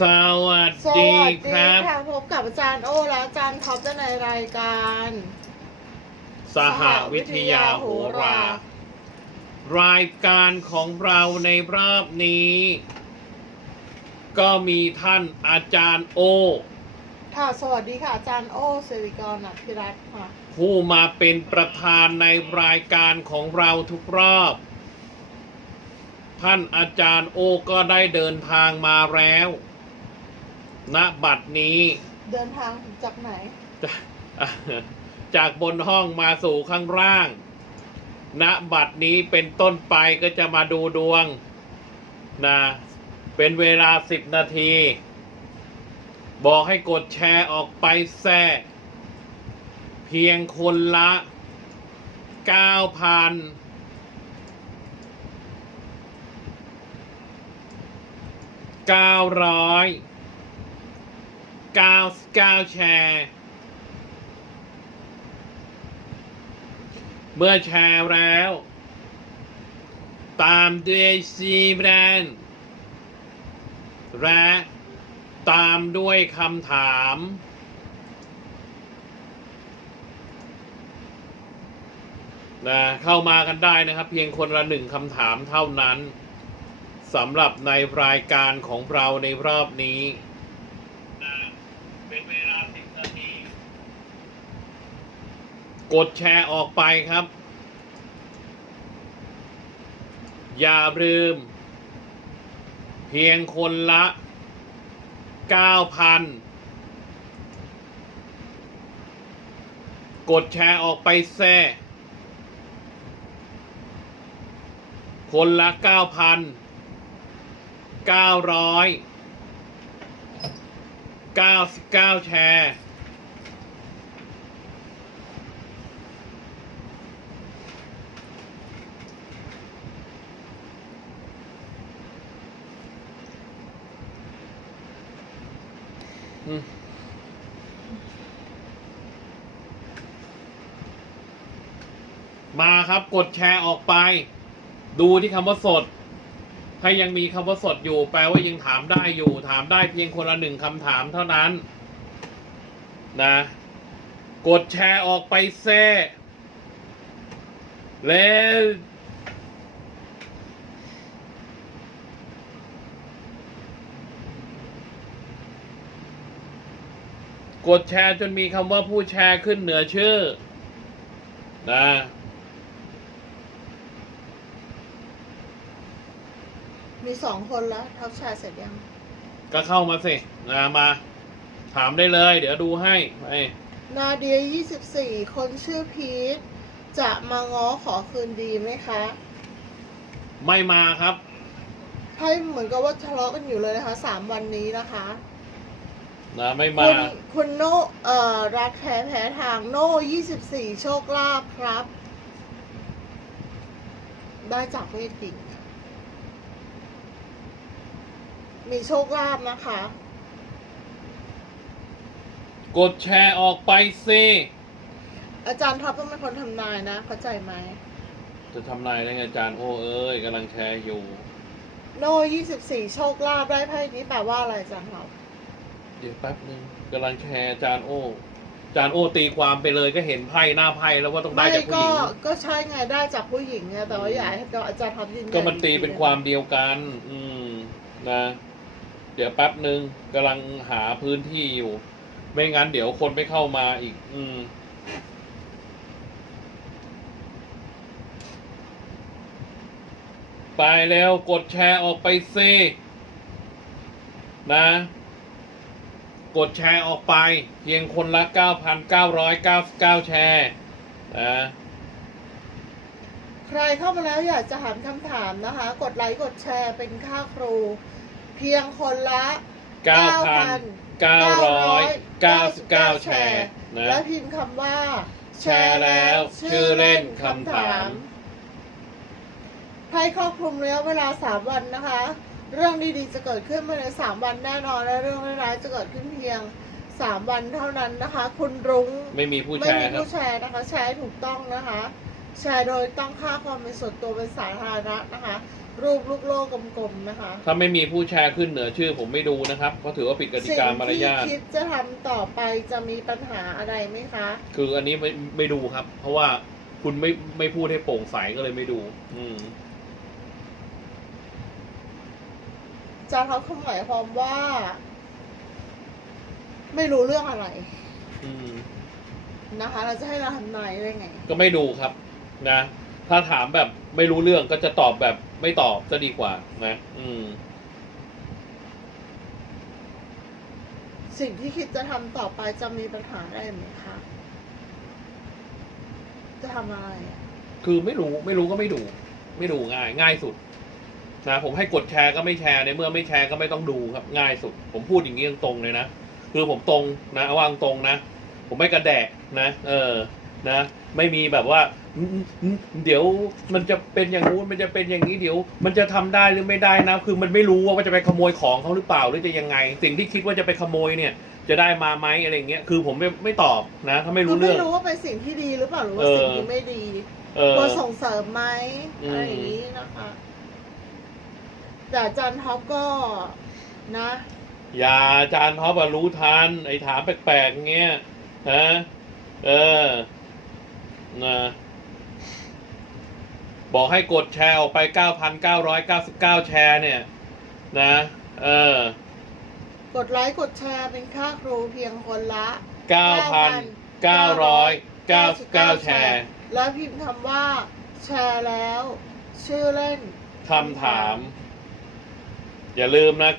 สวัสสดีวัสคดีรับ ค่ะพบกับอาจารย์โอ้และอาจารย์ท็อปในรายการ สหวิทยาโหรา รายการของเราในรอบนี้ ก็มีท่านอาจารย์โอ ค่ะสวัสดีค่ะอาจารย์โอ้เสวิกรนักพิรัตน์ค่ะ ผู้มาเป็นประธานในรายการของเราทุกรอบ ท่านอาจารย์โอก็ได้เดินทางมาแล้ว ณบัดนี้ เดินทางจากไหนจากจากบนห้องมาสู่ข้างล่าง ณบัดนี้เป็นต้นไปก็จะมาดูดวงนะเป็นเวลาสิบนาที บอกให้กดแชร์ออกไปแท้เพียงคนละเก้าพันเก้าร้อย ก้าก้าแชร์ เมื่อแชร์แล้ว ตามด้วยซีแบรนด์และตามด้วยคำถาม นะเข้ามากันได้นะครับ เพียงคนละหนึ่งคำถามเท่านั้นสำหรับในรายการของเราในรอบนี้นะเป็นเวลาสิบนาที กดแชร์ออกไปครับ อย่าลืม เพียงคนละ 9,000 กดแชร์ออกไปแซ่ คนละ9,000 900 99 แชร์ มาครับกดแชร์ออกไป ดูที่คำว่าสด ถ้ายังมีคำว่าสดอยู่ แปลว่ายังถามได้อยู่ ถามได้เพียงคนละหนึ่งคำถามเท่านั้น นะ กดแชร์ออกไปแซ่แล้ว กดแชร์จนมีคำว่าผู้แชร์ขึ้นเหนือชื่อนะมีสองคนแล้วท็อปแชร์เสร็จยัง ก็เข้ามาสินะมา ถามได้เลย เดี๋ยวดูให้ไปนาเดีย24คนชื่อพีทจะมาง้อขอคืนดีไหมคะ ไม่มาครับไพ่เหมือนกับว่าทะเลาะกันอยู่เลยนะคะสามวันนี้นะคะ นะไม่มาคุณคุณโนเอ่อรักแท้แพ้ทางโน่ยี่สิบสี่โชคลาภครับ ได้จากเวทหญิงมีโชคลาภนะคะ กดแชร์ออกไปสิอาจารย์ท็อปต้องเป็นคนทำนายนะ เข้าใจไหม จะทำนายได้ไงอาจารย์โอเอ้ยกำลังแชร์อยู่ โน่ยี่สิบสี่โชคลาภได้ไพ่นี้แปลว่าอะไรอาจารย์ท็อป เดี๋ยวแป๊บนึงกำลังแชร์อาจารย์โออาจารย์โอตีความไปเลยก็เห็นไพ่หน้าไพ่แล้วว่าต้องได้ไม่จากผู้ก็หญิง ก็ใช่ไงได้จากผู้หญิงไงแต่ว่าอยากให้อาจารย์ท็อปยืนยันก็มันตีเป็นความเดียวกัน อืมนะ เดี๋ยวแป๊บหนึ่งกำลังหาพื้นที่อยู่ ไม่งั้นเดี๋ยวคนไม่เข้ามาอีก อืม ไปแล้วกดแชร์ออกไปซินะ กดแชร์ออกไปเพียงคนละ 9,999 แชร์นะใครเข้ามาแล้วอยากจะถามคำถามนะคะ กดไลค์กดแชร์เป็นค่าครู เพียงคนละ 9,999 แชร์นะและพิมพ์คำว่า แชร์แล้ว ชื่อเล่นคำถาม ให้ครอบคลุมระยะเวลาสามวันนะคะ เรื่องดีๆจะเกิดขึ้นภายในสามวันแน่นอนและเรื่องร้ายๆจะเกิดขึ้นเพียงสามวันเท่านั้นนะคะ คุณรุ้งไม่มีผู้แชไม่ร์มีครับ ผู้แชร์นะคะ แชร์ให้ถูกต้องนะคะ แชร์โดยต้องค่าความเป็นส่วนตัวเป็นสาธารณะนะคะ รูปลูกโลกกลมๆนะคะ ถ้าไม่มีผู้แชร์ขึ้นเหนือชื่อผมไม่ดูนะครับเพราะถือว่าผิดกติสิ่กางมารที่ยาทคิดจะทำต่อไปจะมีปัญหาอะไรไหมคะ คืออันนี้ไม่ไม่ดูครับ เพราะว่าคุณไม่ไม่พูดให้โปร่งใสก็เลยไม่ดู อืม อา จารย์เขาคหมายความว่า ไม่รู้เรื่องอะไรอืมนะคะ เราจะให้เราทำนายได้ไง ก็ไม่ดูครับ นะ ถ้าถามแบบไม่รู้เรื่องก็จะตอบแบบไม่ตอบจะดีกว่า นะ อืม สิ่งที่คิดจะทำต่อไปจะมีปัญหาได้ไหมคะจะทำอะไรอะคือไม่รู้ ไม่รู้ก็ไม่ดู ไม่ดูง่าย ง่ายสุด นะผมให้กดแชร์ก็ไม่แชร์ในเมื่อไม่แชร์ก็ไม่ต้องดูครับง่ายสุด ผมพูดอย่างนี้ตรงๆเลยนะคือผมตรงนะเอาวางตรงนะ ผมไม่กระแดกนะ เออนะ ไม่มีแบบว่าอืมอืมเดี๋ยวมันจะเป็นอย่างนู้นมันจะเป็นอย่างนี้เดี๋ยว มันจะทำได้หรือไม่ได้นะ คือมันไม่รู้ว่าจะไปขโมยของเขาหรือเปล่าหรือจะยังไง สิ่งที่คิดว่าจะไปขโมยเนี่ย จะได้มาไหมอะไรเงี้ยคือผมไม่ไม่ตอบนะ ถ้าไม่รู้คือเรื่ไม่องรู้ว่าเป็นสิ่งที่ดีหรือเปล่าหรือว่าเออสิ่งที่ไม่ดีเออควรส่งเสริมไหมอืมอะไรอย่างนี้นะคะ แต่อาจารย์ท็อปก็นะ อย่าอาจารย์ท็อปอะรู้ทันไอ้ถามแปลกๆเงี้ยนะเออนะบอกให้กดแชร์ออกไป 9,999 แชร์เนี่ย นะ เออ กดไลค์กดแชร์เป็นค่าครูเพียงคนละ 9,999 แชร์ แล้วพิมพ์คำว่า แชร์แล้ว ชื่อเล่นคำถาม อย่าลืมนะ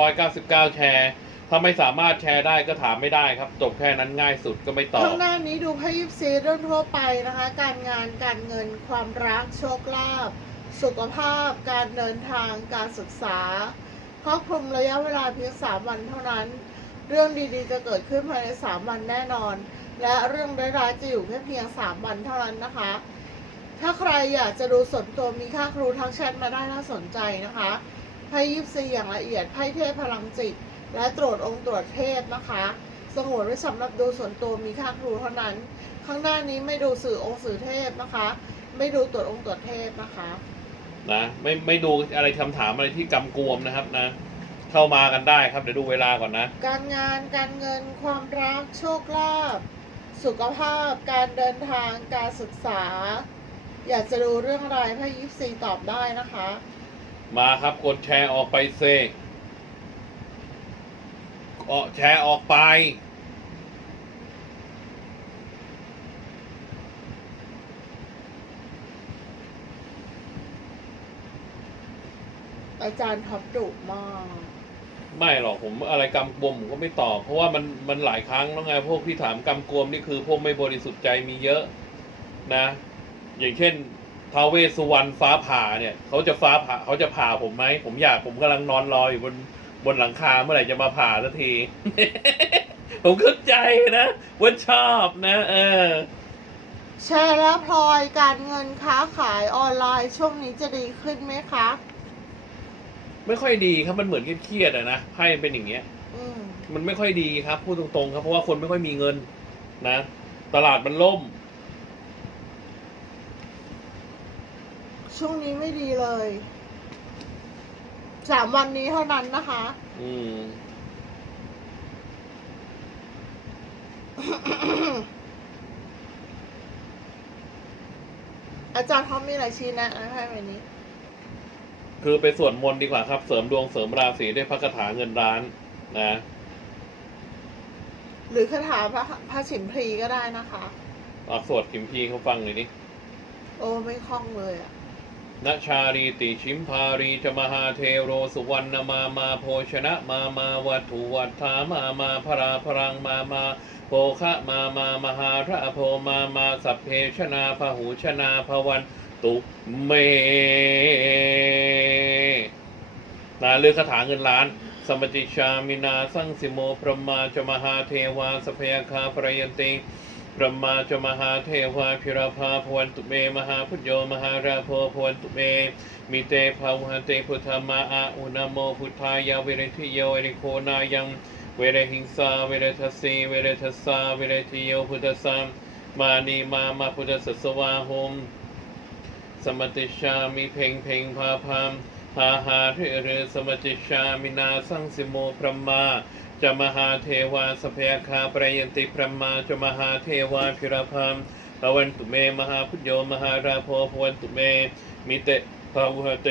9,999 แชร์ ถ้าไม่สามารถแชร์ได้ก็ถามไม่ได้ครับ จบแค่นั้นง่ายสุดก็ไม่ตอบ ข้างหน้านี้ดูไพ่ยิปซีเรื่องทั่วไปนะคะ การงานการเงินความรักโชคลาภสุขภาพ การเดินทางการศึกษาครอบคลุมระยะเวลาเพียงสามวันเท่านั้น เรื่องดีๆ จะเกิดขึ้นภายในสามวันแน่นอน และเรื่องร้ายๆจะอยู่แค่เพียงสามวันเท่านั้นนะคะ ถ้าใครอยากจะดูสนตัวมีค่าครูทักแชทมาได้ถ้าสนใจนะคะ พ่ยิปซีอย่างละเอียดไพ่เทพพลังจิต และตรวจองค์ตรวจเทพนะคะ สงวนไว้สำหรับดูส่วนตัวมีค่าครูเท่านั้น ข้างหน้านี้ไม่ดูสื่อองค์สื่อเทพนะคะ ไม่ดูตรวจองค์ตรวจเทพนะคะนะไม่ไม่ดูอะไรคำถามอะไรที่กำกวมนะครับนะ เข้ามากันได้ครับเดี๋ยวดูเวลาก่อนนะ การงานการเงินความรักโชคลาภสุขภาพการเดินทางการศึกษา อยากจะดูเรื่องอะไรไพ่ยิปซีตอบได้นะคะ มาครับกดแชร์ออกไปเซเออแชร์ออกไป อาจารย์ท็อปดุมากไม่หรอกผมอะไรกำกวมผมก็ไม่ตอบ เพราะว่ามันมันหลายครั้งแล้วไงพวกที่ถามกำกวมนี่คือพวกไม่บริสุทธิ์ใจมีเยอะนะ อย่างเช่น ท้าวเวสสุวรรณฟ้าผ่าเนี่ยเขาจะฟ้าผ่าเขาจะผ่าผมไหมผมอยากผมกำลังนอนรออยู่บนบนหลังคาเมื่อไหร่จะมาผ่าสักที ผมเข้าใจนะว่าชอบนะ เออ แชร์แล้วพลอยการเงินค้าขายออนไลน์ช่วงนี้จะดีขึ้นไหมคะ ไม่ค่อยดีครับมันเหมือนเครียดๆอะนะไพ่เป็นอย่างเงี้ยอืมมันไม่ค่อยดีครับพูดตรงๆครับเพราะว่าคนไม่ค่อยมีเงินนะ ตลาดมันล่ม ช่วงนี้ไม่ดีเลย สามวันนี้เท่านั้นนะคะ อืม อาจารย์เขามีอะไรชี้แนะนะให้วันนี้ คือไปสวดมนต์ดีกว่าครับ เสริมดวงเสริมราศีด้วยพระคาถาเงินร้าน นะหรือคาถาพระพระฉิมพลีก็ได้นะคะเอาสวดขิมพีเขาฟังหน่อยดิโอ้ไม่คล่องเลยอะ นชารีติชิมพารีจมหาเทโรสุวรรณมามาโภชนะมามาวัตถุวัฏฐามามาพราพรังมามาโภคะมามามหาพระโพมามาสัพเพชนาพหูชนาพวันตุเมนะเลือกคาถาเงินล้าน สมติชามินาสังสิโมพรหมาจมหาเทวาสเพยคาปรยันติ พรหมาจมหาเทวาพิราภาพวันตุเม มหาพุทโยมหาราโพพวันตุเม มิเตภาวันเตพุทธมาอาอุณโมพุทธายาเวรทิโยเอริโคนายังเวรหิงสาเวรทัสสีเวรทัสสาเวรทิโยพุทธสามมานีมามาพุทธสัสวาหมสมติชามิเพ่งเพ่งพาพามหาหาเทเรสมติชามินาสังสิโมพระมา จมหาเทวาสเพยาคาปรยันติพระมาจมหาเทวาพิรพามภวันตุเมมหาพุทโยมหาราโพภวันตุเมมิเตภาวุหเต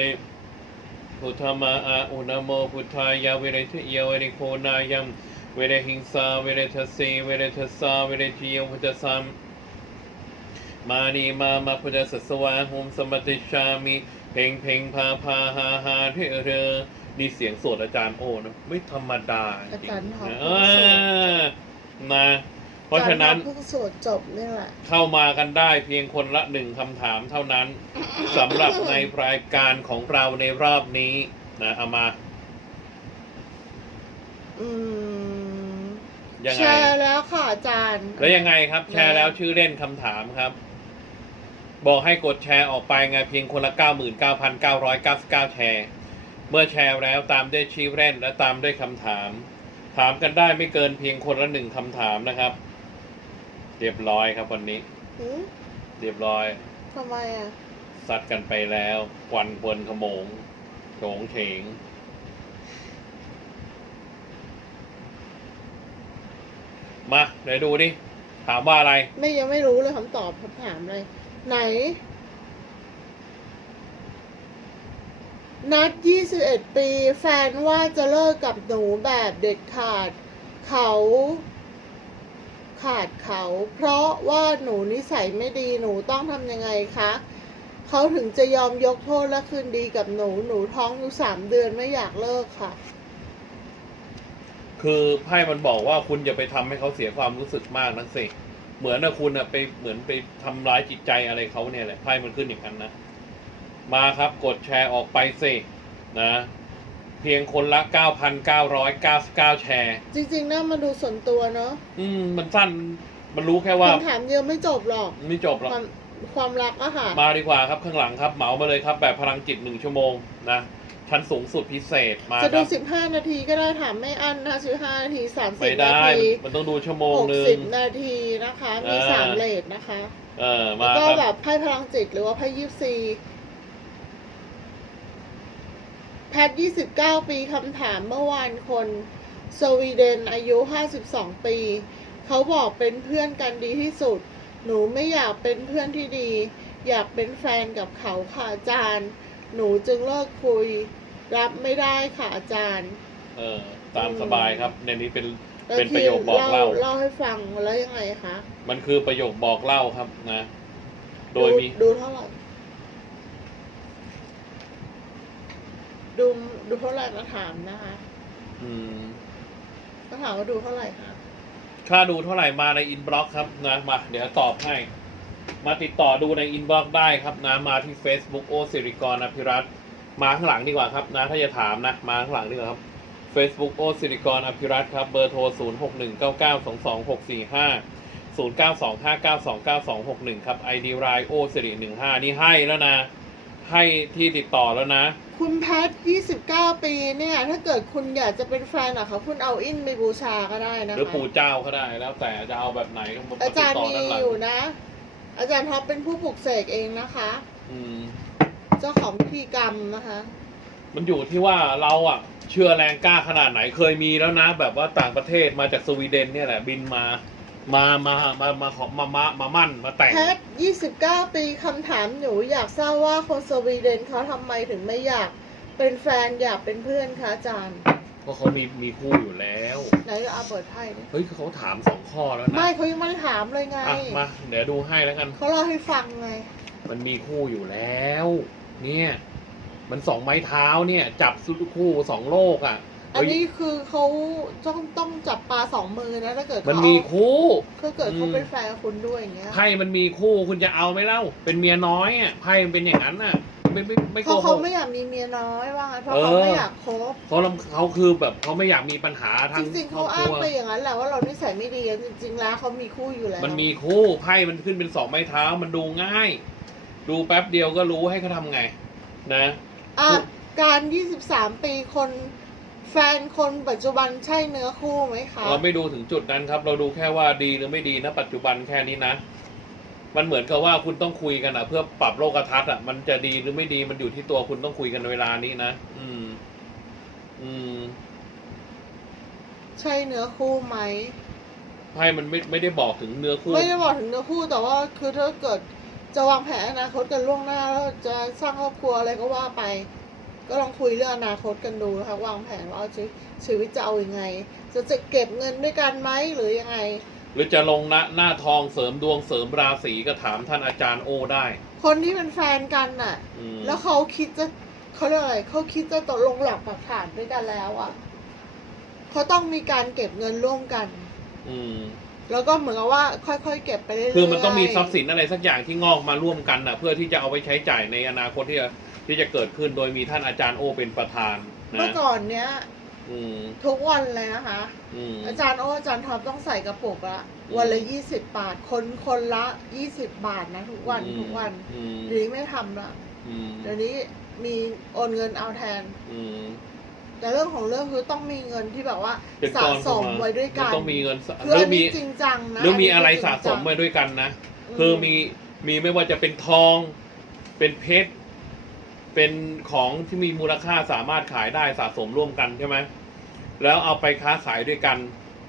พุทธมาอาอุณโมพุทธายาเวเรทเยเวเรโคนายัมเวเรหิงสาเวเรทสีเวเรทสาเวเรจียพุทธสัมมานีมามาพุทธสสวาหุมสมติชามิ เพ่งเพ่งพาพาหาหาเทเร นี่เสียงสวดอาจารย์โอนะไม่ธรรมดาจริงอาจารย์หอมๆเออนะ เพราะฉะนั้นกรทำเพิ่งสวดจบนี่แหละ เข้ามากันได้เพียงคนละหนึ่งคำถามเท่านั้น สำหรับในรายการของเราในรอบนี้นะเอามาอืมยังแชไง ร์แล้วค่ะอาจารย์ แล้วยังไงครับ แชร์แล้วชื่อเล่นคำถามครับ บอกให้กดแชร์ออกไปไงเพียงคนละ 99,999 แชร์ เมื่อแชร์แล้วตามด้วยชื่อเล่นและตามด้วยคำถาม ถามกันได้ไม่เกินเพียงคนละหนึ่งคำถามนะครับ เรียบร้อยครับวันนี้ หืมเรียบร้อยทำไมอะ ซัดกันไปแล้วควันควนขโมงโฉงเฉงมาเดี๋ยวดูดิถามว่าอะไร ไม่ยังไม่รู้เลยคำตอบคำถามเลย ไหน นัด 21 ปี แฟนว่าจะเลิกกับหนูแบบเด็ดขาด เขา ขาดเขา เพราะว่าหนูนิสัยไม่ดี หนูต้องทำยังไงคะ เขาถึงจะยอมยกโทษและคืนดีกับหนู หนูท้องอยู่สามเดือนไม่อยากเลิกค่ะ คือไพ่มันบอกว่าคุณอย่าไปทำให้เขาเสียความรู้สึกมากนักสิ เหมือนนะคุณอะไปเหมือนไปทำร้ายจิตใจอะไรเขาเนี่ยแหละไพ่มันขึ้นอย่างนั้นนะ มาครับกดแชร์ออกไปสินะเพียงคนละ 9,999 แชร์ จริงๆนะมาดูส่วนตัวเนาะอืมมันสั้นมันรู้แค่ว่า คำถามเดียวไม่จบหรอก ไม่จบหรอก ความความรักอะค่ะ มาดีกว่าครับข้างหลังครับเหมามาเลยครับ แบบพลังจิตหนึ่งชั่วโมงนะชั้นสูงสุดพิเศษมาจะคดู รับสิบห้านาทีก็ได้ถามไม่อั้นนะสิบห้านาทีสามสิไม่บได้นาที มันต้องดูชั่วโมงหกหนึ่สิงบนาทีนะคะ มีอ่าสามเลทนะคะ เออแล้วมาก็ครับแบบไพ่พลังจิตหรือว่าไพ่ยิปซี แพทยี่สิบเก้าปีคำถามเมื่อวานคนสวีเดนอายุห้าสิบสองปี เขาบอกเป็นเพื่อนกันดีที่สุด หนูไม่อยากเป็นเพื่อนที่ดี อยากเป็นแฟนกับเขาค่ะอาจารย์ หนูจึงเลิกคุย รับไม่ได้ค่ะอาจารย์ เออตามสบายครับ ในนี้เป็นแล้วเป็นประโยคบอกเล่า เล่าให้ฟังแล้วยังไงคะ มันคือประโยคบอกเล่าครับนะ โดยมีดูเท่าไหร่ ดูดูเท่าไหร่มาถามนะคะอืม ก็ถามว่าดูเท่าไหร่คะค่าดูเท่าไหร่มาในอินบ็อกซ์ครับนะมาเดี๋ยวตอบให้ มาติดต่อดูในอินบ็อกซ์ได้ครับนะมาที่ Facebook โอสิริกรอภิรัตน์มาข้างหลังดีกว่าครับนะถ้าจะถามนะมาข้างหลังดีกว่าครับ Facebook โอสิริกรอภิรัตน์ครับเบอร์โทร 0 6 1 9 9 2 2 6 4 5 0 9 2 5 9 2 9 2 6 1 ครับ ID รายโอสิริ15 นี่ให้แล้วนะ ให้ที่ติดต่อแล้วนะ คุณแพทยี่สิบเก้าปีเนี่ย ถ้าเกิดคุณอยากจะเป็นแฟนอะค่ะคุณเอาอินไปบูชาก็ได้นะหรือคะปู่เจ้าก็ได้แล้วแต่จะเอาแบบไหนก็มาอาจารย์ติดต่มีด้านหลังอยู่นะ อาจารย์ท็อปเป็นผู้ปลุกเสกเองนะคะ อืม เจ้าของพิธีกรรมนะคะ มันอยู่ที่ว่าเราอะ เชื่อแรงกล้าขนาดไหนเคยมีแล้วนะ แบบว่าต่างประเทศมาจากสวีเดนเนี่ยแหละบินมา มามามามาขอมามามามั่นมาแต่ง แพทยี่สิบเก้าปีคำถามหนูอยากทราบว่าคนสวีเดนเขาทำไมถึงไม่อยากเป็นแฟนอยากเป็นเพื่อนคะอาจารย์ เพราะเขามีมีคู่อยู่แล้ว ไหนเอาเปิดไพ่ดิเฮ้ยเขาถามสองข้อแล้วนะไม่เขายังไม่ได้ถามเลยไงอะมาเดี๋ยวดูให้แล้วกัน เขาเล่าให้ฟังไงมันมีคู่อยู่แล้ว เนี่ย มันสองไม้เท้าเนี่ย จับสุดคู่สองโลกอะ อันเฮ้ยนี้คือเขาต้องต้องจับปลาสองมือนะถ้าเกิดมันเขามีเอาคู่ถ้าเกิดเขาอืมเป็นแฟนกับคุณด้วยอย่างเงี้ยไพ่มันมีคู่คุณจะเอาไหมเล่า เป็นเมียน้อยอะไพ่มันเป็นอย่างนั้นอะไม่ไม่ไม่เพโกราะหเขาก ไม่อยากมีเมียน้อยว่างั้นเพราะเออเขาไม่อยากคบเขาลำเขาคือแบบเขาไม่อยากมีปัญหาทาจงริงๆครอเขาบคอ้างรัวไปอย่างนั้นแหละว่าเรานิสัยไม่ดีอะจริง ๆ แล้วเขามีคู่อยู่แล้วมันมีคู่ไพ่มันขึ้นเป็นสองไม้เท้ามันดูง่าย ดูแป๊บเดียวก็รู้ให้เขาทำไง นะ อะการ 23 ปีคน แฟนคนปัจจุบันใช่เนื้อคู่ไหมคะเราไม่ดูถึงจุดนั้นครับ เราดูแค่ว่าดีหรือไม่ดีนะปัจจุบันแค่นี้นะ มันเหมือนกับว่าคุณต้องคุยกันอะ เพื่อปรับโลกทัศน์อะมันจะดีหรือไม่ดีมันอยู่ที่ตัวคุณต้องคุยกันในเวลานี้นะอืม อืม ใช่เนื้อคู่ไหมไพ่มันไม่ไม่ได้บอกถึงเนื้อคู่ไม่ได้บอกถึงเนื้อคู่แต่ว่า คือถ้าเกิดจะวางแผนอนาคตกันล่วงหน้าแล้วจะสร้างครอบครัวอะไรก็ว่าไป ก็ลองคุยเรื่องอนาคตกันดูนะคะวางแผนว่าเอาชีชีวิตจะเอาอยัางไง จะจะเก็บเงินด้วยกันไหมหรือยังไง หรือจะลงหน้าหน้าทองเสริมดวงเสริมราศีก็ถามท่านอาจารย์โอได้คนที่เป็นแฟนกันน่ะ อืมแล้วเขาคิดจะเขาเรียกอะไรเขาคิดจะตกลงหลักปักฐานด้วยกันแล้วอะเขาต้องมีการเก็บเงินร่วมกัน อืม แล้วก็เหมือนกับว่าค่อยๆ เก็บไปเรื่อยๆคือมันต้องมีทรัพย์สินอะไรสักอย่างที่งอกมาร่วมกันน่ะเพื่อที่จะเอาไปใช้จ่ายในอนาคตที่จะ ที่จะเกิดขึ้นโดยมีท่านอาจารย์โอเป็นประธานเมื่อนะก่อนเนี้ยอืมทุกวันเลยนะคะ อืมอาจารย์โอ้อาจารย์ท็อปต้องใส่กระปุกละอืมวันละยี่สิบบาท คนคนละยี่สิบบาทนะทุกวันอืมทุกวันอืมเดี๋ยวนี้ไม่ทำละอืมเดี๋ยวนี้มีโอนเงินเอาแทน อืมแต่เรื่องของเรื่องคือต้องมีเงินที่แบบว่าเป็นสะก้อนสเข้ามมาไว้ด้วยกันมันต้องมีเงินสะคือหรือัอนมีนี้จริงจังนะหรือมีนนี้อะไรจงสะจัสงมไว้ด้วยกันนะคือมีมีไม่ว่าจะเป็นทอง เป็นเพชร เป็นของที่มีมูลค่าสามารถขายได้สะสมร่วมกันใช่ไหมแล้วเอาไปค้าขายด้วยกัน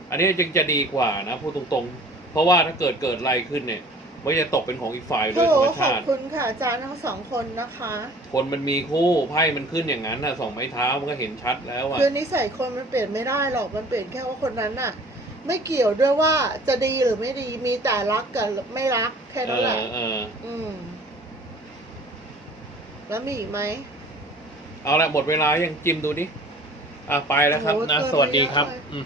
อันนี้จึงจะดีกว่านะพูดตรงๆ เพราะว่าถ้าเกิดเกิดอะไรขึ้นเนี่ยมันจะตกเป็นของอีกฝ่ายโดโอ้ยโหธรรมขอชาบติ คุณค่ะอาจารย์ทั้งสองคนนะคะ คนมันมีคู่ไพ่มันขึ้นอย่างนั้นนะสองไม้เท้ามันก็เห็นชัดแล้วอะคือนิสัยคนมันเปลี่ยนไม่ได้หรอกมันเปลี่ยนแค่ว่าคนนั้นน่ะ ไม่เกี่ยวด้วยว่าจะดีหรือไม่ดีมีแต่รักกับไม่รักแค่เอนั้นแหอละเออ อืม แล้วมีอีกไหม เอาละหมดเวลายังจิ้มดูดิอะไปแล้วครับโอ้โหนะเกินสวัสดีครับระยะเลยอืม